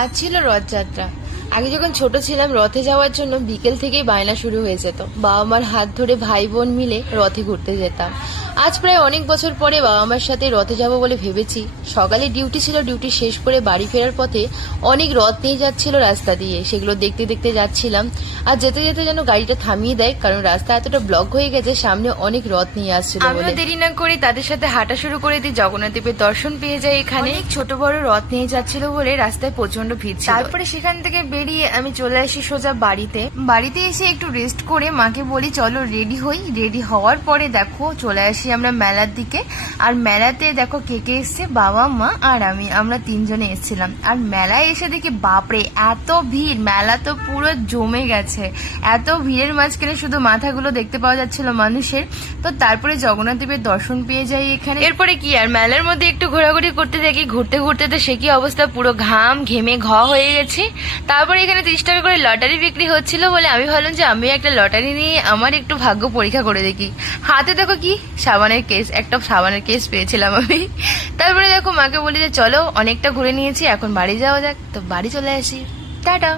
আজ ছিল রথযাত্রা। আগে যখন ছোট ছিলাম রথে যাওয়ার জন্য বিকেল থেকেই বায়না শুরু হয়ে যেত। বাবা মার হাত ধরে ভাই বোন মিলে রথে ঘুরতে যেতাম। আজ প্রায় অনেক বছর পরে বাবা মার সাথে রথে যাব বলে ভেবেছি। সকালে ডিউটি ছিল, ডিউটি শেষ করে বাড়ি ফেরার পথে অনেক রথ নিয়ে যাচ্ছিল রাস্তা দিয়ে, সেগুলো দেখতে দেখতে যাচ্ছিলাম। আর যেতে যেতে যেন গাড়িটা থামিয়ে দেয়, কারণ রাস্তা এতটা ব্লক হয়ে গেছে, সামনে অনেক রথ নিয়ে আসছিল। আমিও দেরি না করে তাদের সাথে হাঁটা শুরু করে দিই। জগন্নাথ দেবের দর্শন পেয়ে যাই। এখানে ছোট বড় রথ নিয়ে যাচ্ছিল বলে রাস্তায় প্রচন্ড ভিড় ছিল। তারপরে সেখান থেকে বেরিয়ে আমি চলে আসি সোজা বাড়িতে এসে একটু রেস্ট করে মাকে বলি চলো রেডি হই। রেডি হওয়ার পরে দেখো চলে আসি আমরা মেলার দিকে। আর মেলাতে দেখো কে কে এসছে, বাবা মা আর আমরা তিনজনে এসেছিলাম। আর মেলায় এসে দেখি বাপরে এত ভিড়, মেলা তো পুরো জমে গেছে। এত ভিড়ের মাঝখানে শুধু মাথাগুলো দেখতে পাওয়া যাচ্ছিল মানুষের। তো তারপরে জগন্নাথ দেবের দর্শন পেয়ে যাই এখানে। এরপরে কি আর মেলার মধ্যে একটু ঘোরাঘুরি করতে থাকি। ঘুরতে ঘুরতে তো সে কি অবস্থা, পুরো ঘেমে হয়ে গেছে। তারপরে এখানে 30 টাকা করে লটারি বিক্রি হচ্ছিল বলে আমি ভাবলাম যে আমি একটা লটারি নিয়ে আমার একটু ভাগ্য পরীক্ষা করে দেখি। হাতে দেখো কি একটা সাবানের কেস পেয়েছিলাম আমি। তারপরে দেখো মাকে বলি যে চলো অনেকটা ঘুরে নিয়েছি, এখন বাড়ি যাওয়া যাক। তো বাড়ি চলে আসি। টাটা।